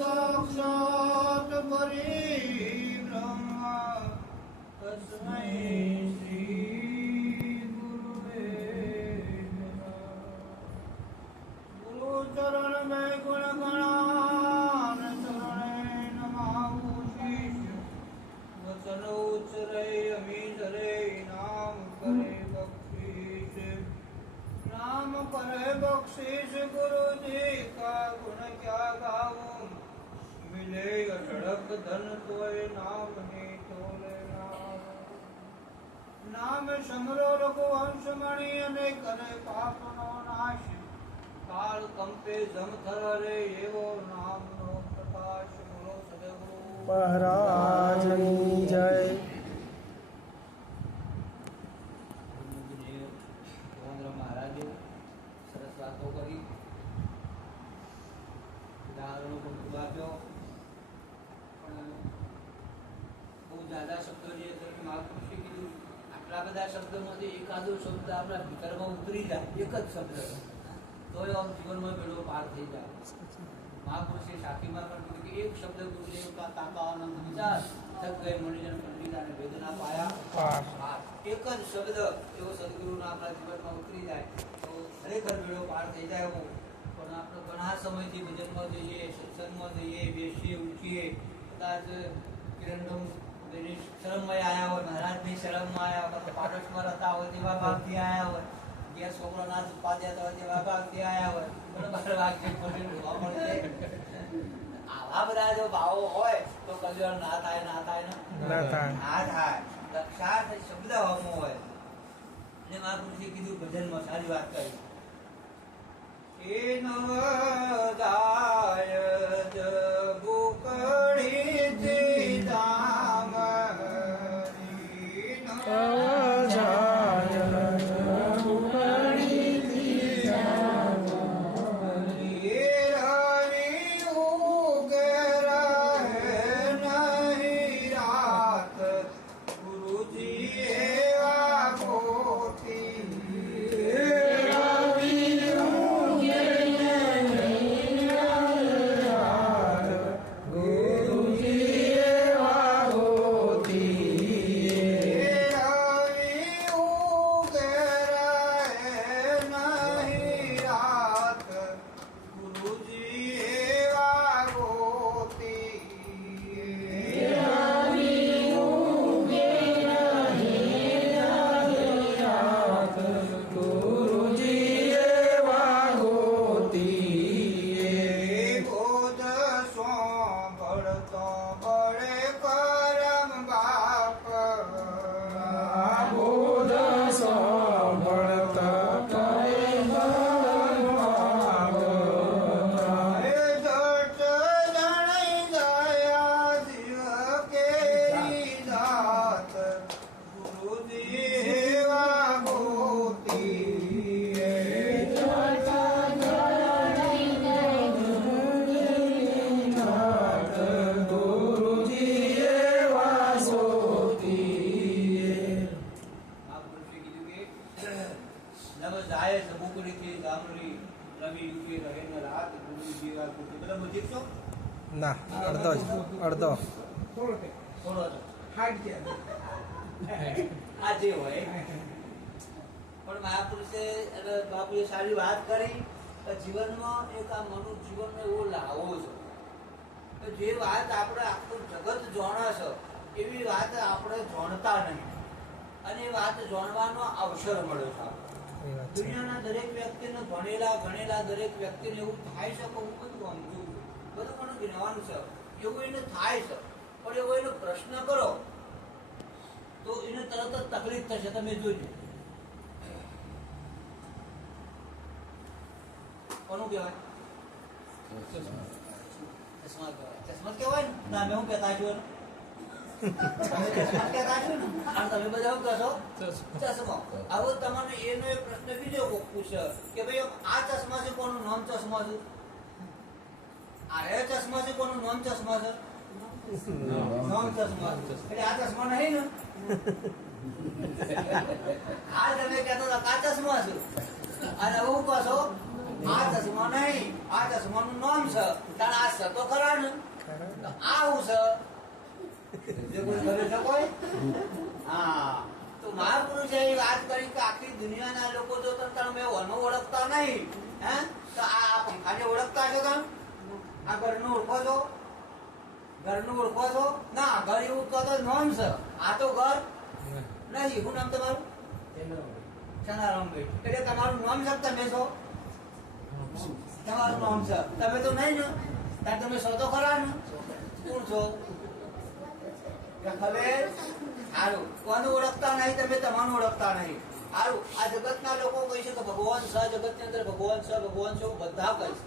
साक्षात् परिब्रह्म तस्मै श्री गुरुवे नमः। गुरु चरण में गुण गणान चरणे नमावशीष वचन उच्चरे अमीधरे नाम करे बख्शीश। नाम करे बख्शीश गुरु जी का गुण क्या गाऊं। मिले अढड़क धन तोय नाम ने तोले नाम। नाम समरो रघुवंश मणि अने करे पाप नो नाश। काल कंपे जम थर रे एवो नाम नो प्रकाश। बोलो सदगुरु મહારાજની જય. મહારાજે સરસ વાતો કરી, ઉદાહરણો પણ ખૂબ આપ્યો, પણ બહુ જ્યાદા શબ્દો જે છે કે મહાપુરુષે કીધું આટલા બધા શબ્દોમાંથી એકાદો શબ્દ આપણા ભીતરમાં ઉતરી જાય, એક જ શબ્દ તો આમ જીવનમાં બેડો પાર થઈ જાય. મહાપુરુષે સાખીમાં પણ કીધું કે એક શબ્દ ગુરુદેવ કા તાપાનંદ વિચાર જગ ગયે મણિજન પંડિત અને વેદના પાયા. એક જ શબ્દ એવો સદગુરુના આપણા જીવનમાં ઉતરી જાય તો ખરેખર બેડો પાર થઈ જાય. એવું પણ આપણે ઘણા સમયથી ભજનમાં જઈએ, સત્સંગમાં જઈએ, બેસીએ, ઉઠીએ, કદાચ કિરણમ શરમમાં આવ્યા હોય, મહારાજની શરમમાં આવ્યા હોય, પાડોશમાં રહેતા હોય તેવા ભાવથી આવ્યા હોય, ઘેર છોકરાના ઉત્પા દેતા હોય તેવા ભાવથી આવ્યા હોય, બરોબર વાક્ય જોવા મળે. આવા બધા જો ભાવો હોય તો કલ્યાણ ના થાય, ના થાય ને ના થાય. લક્ષાર્થ શબ્દ હમો હોય. અને મહાપુરુષે કીધું ભજનમાં સારી વાત કરી કે નવદાય જગુકડી ધામ ના અડધો જ અડધો આ જે હોય. પણ મહાપુરુષે બાપુએ સારી વાત કરી. જીવનમાં એક આ મનુષ્ય જીવનમાં એવો લાવો છે જે વાત આપણે આખું જગત જાણે છે એવી વાત આપણે જાણતા નહીં, અને એ વાત જાણવાનો અવસર મળ્યો છે. દુનિયાના દરેક વ્યક્તિને ભણેલા ગણેલા દરેક વ્યક્તિને એવું થાય છે કે હું બધું સમજુ, બધું મને જ્ઞાન છે એવું એને થાય છે, પણ એવો એનો પ્રશ્ન કરો તો એને તરત જ તકલીફ થશે. તમે જોજો કોનું કહેવાય? ચશ્મા કહેવાય. ચશ્મા કહેવાય ને ના મેં હું કહેતા છું તમે બધા કહો ચશ્મા. હવે તમને એનો એક પ્રશ્ન બીજો પૂછે કે ભાઈ આ ચશ્મા છે કોનું નામ ચશ્મા છે? આ ચશ્મા છે કોનું નામ ચશ્મા છે? નામ ચશ્મા. એટલે આ ચશ્મા નહીં ને આ તમે કહેતો હતા કે આ ચશ્મા છે અને હું કહો છો આ ચશ્મા નહીં, આ ચશ્માનું નામ છે તારે આ છે તો ખરા ને તો આ હું છે જે કોઈ ખબર છે કોઈ? હા, તો મહાપુરુષે એ વાત કરી કે આખી દુનિયાના લોકો જો તમે વનો ઓળખતા નહીં, હે તો આ પંખાને ઓળખતા છો તમે? આ ઘરનું ઓળખો છો? ઘરનું ઓળખો છો? ના, ઘર એવું કહો તો નામ છે, આ તો ઘર નહીં. શું નામ તમારું? ચંદ્રારામભાઈ. એટલે તમારું નામ છે તમે છો? તમારું નામ છે, તમે તો નહીં ને? ત્યારે તમે છો તો ખરા ને? કોણ છો? ખબર? સારું, કોને ઓળખતા નહીં તમે? તમારું ઓળખતા નહીં. સારું, આ જગતના લોકો કહે છે કે ભગવાન છે, જગતની અંદર ભગવાન છે, ભગવાન છે, બધા કહે છે.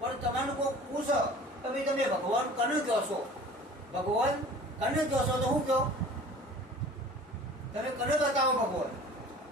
પણ તમારું કોઈ પૂછો તમે ભગવાન કને કહો છો? ભગવાન કને કહો છો તો શું કહો? તમે કને બતાવો ભગવાન?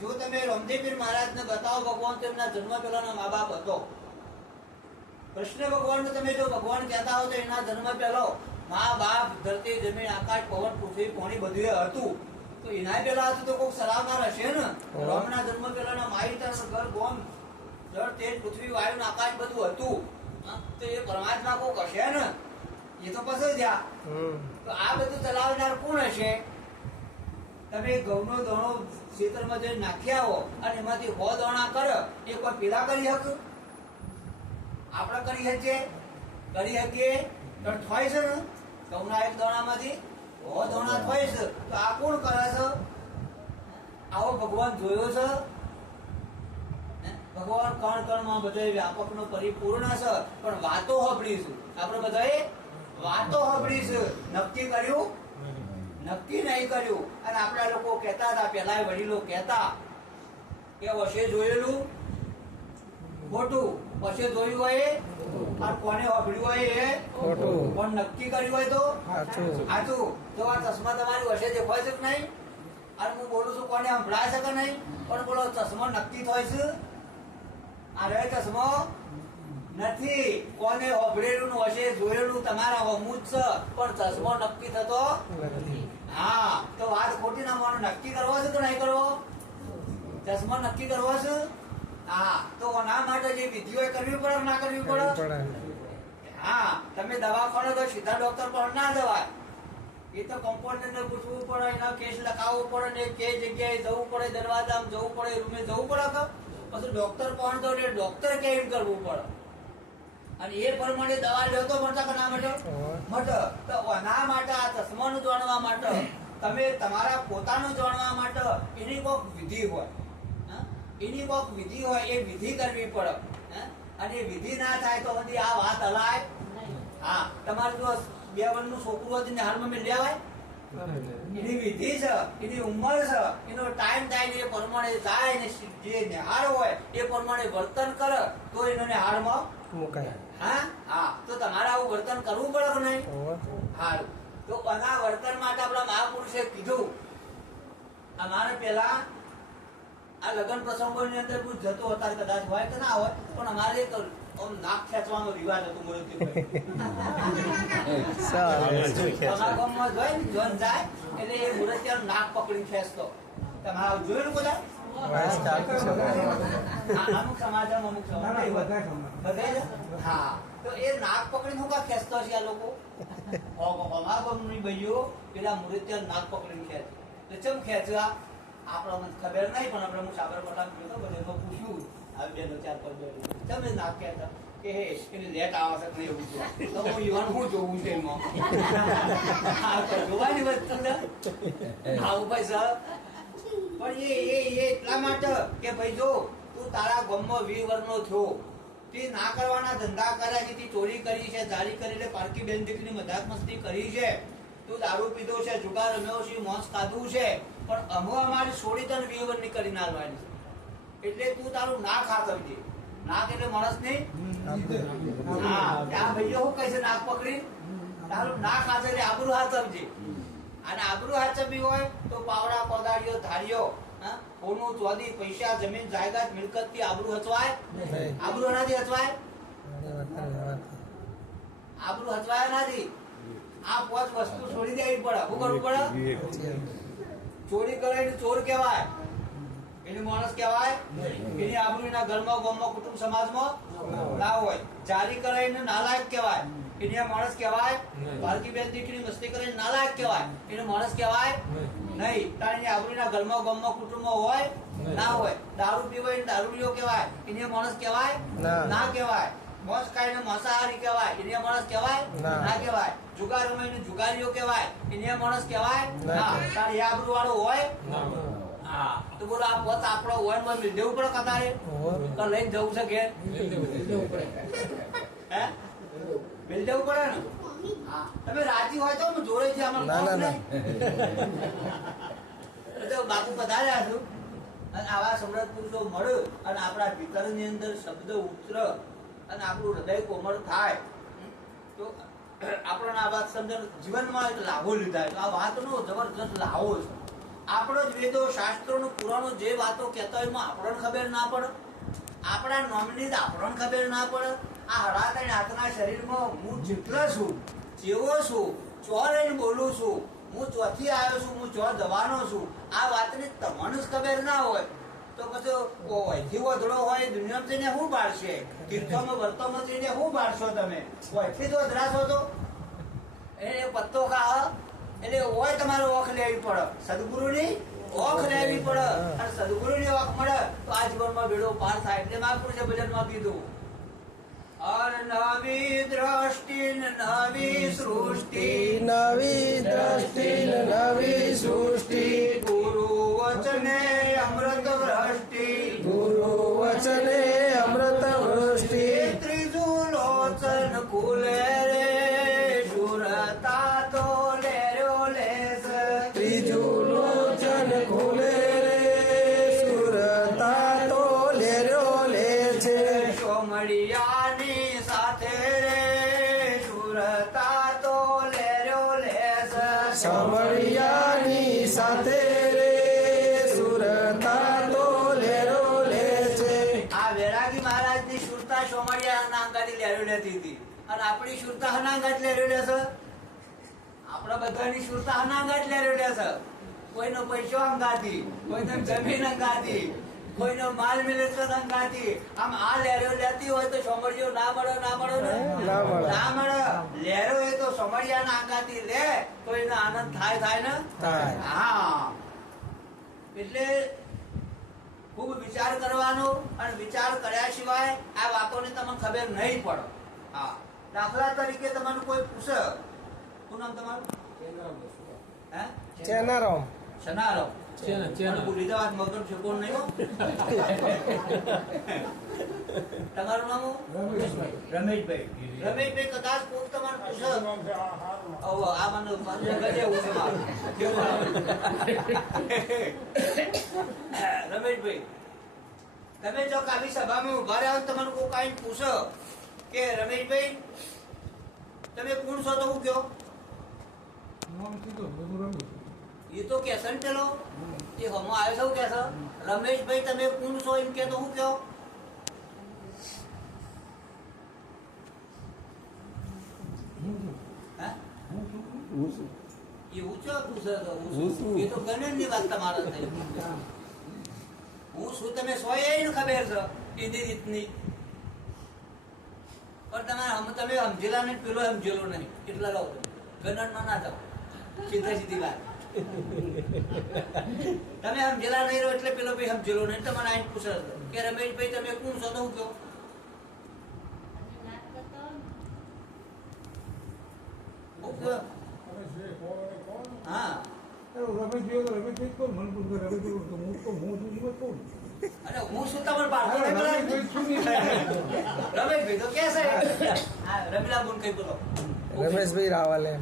જો તમે રામદેવપીર મહારાજને બતાવો ભગવાન, તો એમના જન્મ પહેલાનો મા બાપ હતો. કૃષ્ણ ભગવાનને તમે જો ભગવાન કહેતા હો તો એના જન્મ પહેલો મા બાપ, ધરતી, જમીન, આકાશ, પવન, પૃથ્વી, પાણી બધું હતું. તો એના પહેલા હતું તો કોઈક સલાહકાર હશે ને? રામના જન્મ પહેલાના માહિતા, ઘર, ગોમ, જળ, તેજ, પૃથ્વી, વાયુ, આકાશ બધું હતું. તો એ પરમાત્મા કોક હશે ને? એ તો પછી થયા. તો આ બધું ચલાવનાર કોણ હશે? તમે ઘઉંનો દાણો ખેતરમાં જઈને નાખ્યા હો અને એમાંથી 100 દાણા કરો, એ કોઈ પેલા કરી શકે? આપણે કરી શકીએ? કરી શકીએ તો થાય છે ને? ઘઉંના એક દાણામાંથી 100 દાણા થાય છે. તો આ કોણ કરે છે? આવો ભગવાન જોયો છે? ભગવાન કણ કણમાં બધા વ્યાપક નો પરિપૂર્ણ છે, પણ વાતો સાંભળીશું. આપણે બધાએ વાતો સાંભળીશું, નક્કી કર્યું? નક્કી નહીં કર્યું. અને આપણા લોકો કહેતા હતા, પેલા વડીલો કહેતા કે વશે જોયેલું ખોટું, વશે જોયું હોય અને કોને સાંભળ્યું હોય એ ખોટું, પણ નક્કી કર્યું હોય તો સાચું. સાચું. તો આ ચશ્મા તમારી વશે દેખાય છે કે નહીં? અને હું બોલું છું કોને સંભળાય છે કે નહીં? પણ બોલો, ચશ્મા નક્કી થાય છે? આ ચશ્મો નથી. કોને સાંભળેલું હશે, જોયેલું તમારા હમું જ છે, પણ ચશ્મો નક્કી થતો નથી. હા. તો વાત ખોટી ના માનો. નક્કી કરવો છે કે નહીં કરવો? ચશ્મો નક્કી કરવો છે? હા. તો આના માટે જે વિધિઓ કરવી પડે ના કરવી પડે? હા. તમે દવાખાને તો સીધા ડોક્ટર પર ના જવાય. એ તો કમ્પાઉન્ડરને પૂછવું પડે, એના કેસ લખાવવો પડે, ને કે જગ્યાએ જવું પડે, દરવાજામાં જવું પડે, રૂમે જવું પડે. પછી ડોક્ટર પણ તો ડોક્ટર કેમ કરવું પડે, અને એ પ્રમાણે દવા લેતો મળતા કે ના મળે? મળે. તો આના માટે આ ચશ્માનું જાણવા માટે, તમે તમારા પોતાનું જાણવા માટે એની કોઈક વિધિ હોય, એની કોઈક વિધિ હોય, એ વિધિ કરવી પડે. અને એ વિધિ ના થાય તો બધી આ વાત હલાય. હા. તમારું જો 2 વર્ષનું છોકરું હતું ને હાલમાં મેં લેવાય? એની વિધિ છે, એની ઉંમર છે, એનો ટાઈમ થાય ને એ પ્રમાણે જાય ને જે નિહાર હોય એ પ્રમાણે વર્તન કરે તો એનો નિહારમાં મુકાય. હા. હા. તો તમારે આવું વર્તન કરવું પડે કે નહીં? સારું. તો આના વર્તન માટે આપણા મહાપુરુષે કીધું. અમારે પેલા આ લગ્ન પ્રસંગોની અંદર હું જતો હતા, કદાચ હોય કે ના હોય, પણ અમારે એક નાક ખેંચવાનો રિવાજ હતો. એટલે એ મુરતિયાનું નાક પકડી ખેંચતો. તમારે જોયેલું બધા? અમુક સમાજમાં અમુક સમાજ. હા. તો એ નાક પકડીને શું ખેંચતો છે આ લોકો? અમારા ભાઈઓ પેલા મુરતિયાનું નાક પકડીને ખેંચે. એટલે ચમ ખેંચવા આપણને ખબર નહીં, પણ આપણે હું સાબરકાંઠા ગયો બધે પૂછ્યું, આવી 2-4-5 તમે નાક ખેંચતા કે હે એની લેટ આવે છે એવું છે. તો હું યુવાન શું જોવું છે એમાં? જોવાની વસ્તુ ને આવું ભાઈ સર. પણ એ એટલા માટે કે ભાઈ જો તું તારા ગામમાં 20 વર્ષનો થયો, તે ના કરવાના ધંધા કર્યા છે, તે ચોરી કરી છે, જારી કરી, એટલે પારકી બેન દીકરી મજાક મસ્તી કરી છે, તું દારૂ પીધો છે, જુગાર રમ્યો છે, મોસ ખાધું છે, પણ અમે અમારી છોડી તને 20 વર્ષની કરી નાખવાની છે. એટલે તું તારું નાક હાથવજે. નાક એટલે માણસ નહીં. હા. ત્યાં ભાઈઓ શું કહે છે? નાક પકડી તારું નાક હાથે એટલે આબરૂ હાથવજે. અને આબરૂ હાથવી હોય તો પાવડા, પગાડીઓ, ધારીઓ, સોનું, ચોદી, પૈસા, જમીન, જાયદાદ, મિલકત થી આબરૂ હચવાય? આબરૂ નથી હચવાય? આબરૂ હચવાય નથી. આ 5 વસ્તુ છોડી દેવી પડે. શું કરવું પડે? ચોરી કરે એને ચોર કહેવાય, એની માણસ કહેવાય, એની આબરૂના ઘરમાં ગામમાં કુટુંબ સમાજમાં ના હોય. જારી કરે એને નાલાયક કહેવાય, એની આ માણસ કહેવાય. બાળકી બેન દીકરી મસ્તી કરે નાલાયક કહેવાય, એનો માણસ કહેવાય નહીં. તારી આબરૂના ઘરમાં ગામમાં કુટુંબમાં હોય ના હોય. દારૂ પીવાય એને દારૂડિયો કહેવાય, એને માણસ કહેવાય ના કહેવાય. મોસ ખાઈને માંસાહારી કહેવાય, એને માણસ કહેવાય ના કહેવાય. જુગાર રમાઈને જુગારીઓ કહેવાય, એને માણસ કહેવાય ના. તારી આબરૂ વાળો હોય હા તો બોલો આ પોત આપણો હોય માં મિલ દેવું પડે કતારે તો લઈને જવું છે ઘેર હે મિલ દેવું પડે ને. હા તમે રાજી હોય તો હું જોડે છે અમારે બાપુ પધાર્યા છું અને આવા સમૃદ્ધ પુરુષો મળ્યો અને આપણા ભીતરની અંદર શબ્દ ઉતર અને આપણું હૃદય કોમળ થાય તો આપણને આ વાત સમજણ જીવનમાં લાભો લીધા તો આ વાતનો જબરજસ્ત લાભો છે. આપણો જ વેદો શાસ્ત્રોનું પુરાણો જે વાતો કહેતા હોય એમાં આપણને ખબર ના પડે, આપણા નોમની આપણને ખબર ના પડે. આ હળાતા હાથના શરીરમાં હું જેટલો છું, જેવો છું, ચો રહીને બોલું છું, હું ચોથી આવ્યો છું, હું ચો જવાનો છું, આ વાતની તમને જ ખબર ના હોય તો પછી વયથી વધડો હોય દુનિયામાં જઈને શું બાળશે? તીર્થોમાં વર્તોમાં જઈને શું બાળશો તમે? વયથી તો વધરાશો તો એ પત્તો ખા એટલે હોય તમારે ઓખ લેવી પડે, સદગુરુની ઓખ લેવી પડે અને સદગુરુની ઓખ મળે તો આ જીવનમાં બેડો પાર થાય. એટલે મહાપુરુષે ભજનમાં કીધું અરે નવી દ્રષ્ટિ નવી સૃષ્ટિ, નવી દ્રષ્ટિ નવી સૃષ્ટિ, ગુરુ વચને અમૃત વૃષ્ટિ, ગુરુ વચને અમૃત વૃષ્ટિ, ત્રીજું લોચન ખુલે રે સુરતા તો લેરો લેસ, ત્રીજું લોચન ખુલે રે સુરતા તો લેરો લે છે, સોમળિયાની સાથે રે સુરતા તો લેરો લેસ, સમળિયાની સાથે રે સુરતા તો લેરો લે છે. આ વેરાગી મહારાજની સુરતા સોમળિયાના અંગાથી લેરો લેતી હતી અને આપણી સુરતા હના અંગાત લેરો લેશે? આપણા બધાની સુરતા હના અંગાત લેરો લેશે? કોઈનો પૈસો અંગાથી, કોઈનો જમીન અંગાથી, કોઈનો માલ મિલકત અંગાથી. આમ આ લેરો લેતી હોય તો સોમળિયો ના મળે ના મળે ને ના મળે. ના મળે. લેરો એ તો સોમળિયાના અંગાથી લે તો એનો આનંદ થાય ને થાય. હા એટલે ખૂબ વિચાર કરવાનો અને વિચાર કર્યા સિવાય આ વાતોની તમને ખબર નહીં પડે. હા દાખલા તરીકે તમને કોઈ પૂછે શું નામ તમારું? હે ચેનારામ. શનારામ. પણ ભૂલી જવા મગજ છે કોણ નહીં હો. તમારું નામ રમેશભાઈ. રમેશભાઈ કદાચ કોઈ તમારે પૂછે આ મને ગજે એવું છે મારું. રમેશભાઈ તમે જો આવી સભામાં ઉભા રહ્યા તમને કોઈ કાંઈ પૂછો કે રમેશભાઈ તમે કોણ છો તો હું કયો? એ તો કેસે ને પેલો એ હમો આવ્યો છો કે છે રમેશભાઈ તમે કોણ છો એમ કે તો હું કયો? એ ઊંચો પૂછે તો એ તો ગણનની વાત તમારે થઈ. હું શું તમે સોય એને ખબર છે એની રીતની પણ તમે સમજેલા નહીં, પેલો સમજેલો નહીં એટલા રહો તમે ગણનમાં ના જાઓ. સીધી વાત તમે સમજેલા નહીં રહો એટલે પેલો ભાઈ સમજેલો નહીં. તમારે આઈને પૂછે કે રમેશભાઈ તમે કોણ છો તો હું કહો? હા રમેશભાઈ કોણ મને પૂછે રમેશભાઈ અને હું શું તમારે બાળકો રમેશભાઈ તો કે છે હા રમીલા બોલ કઈ બોલો રમેશભાઈ રાવલે.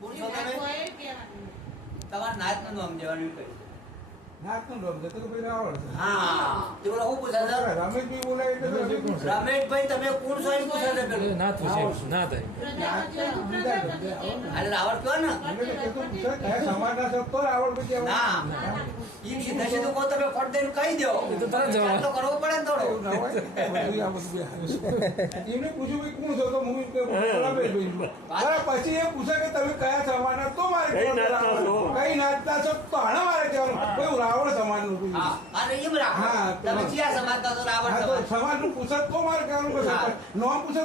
બોલ છો તમે તમારા નાત નું નામ જવાનું કઈ હા તે બોલો હું પૂછે છે રમેશભાઈ બોલાય એટલે રમેશભાઈ તમે કોણ છો એમ પૂછે છે પેલું ના પૂછે ના થાય. અરે રાવણ કયો ને સમાજના શબ્દો આવડ પછી ના ઈ સીધા સીધું કહો તમે ફટ દઈને કહી દો એ તો તરત જવાબ. વિચાર તો કરવો પડે ને થોડો એવું ના હોય. બધું આ બધું બે. એમને પૂછ્યું કે કોણ છો તો હું કે રમેશભાઈ છું. બરાબર, પછી એ પૂછે કે તમે કયા સમાજના તો મારે કઈ કહેવાનું. નાતના છો? કઈ નાતના છો તો આને મારે કહેવાનું કોઈ હું રાવણ સમાજનું છું. હા અને એમ રાખો હા, તમે ચિયા સમાજના છો રાવણ હા, તો સમાજ સમાજનું પૂછે તો મારે કહેવાનું કે હા. નોમ પૂછે તો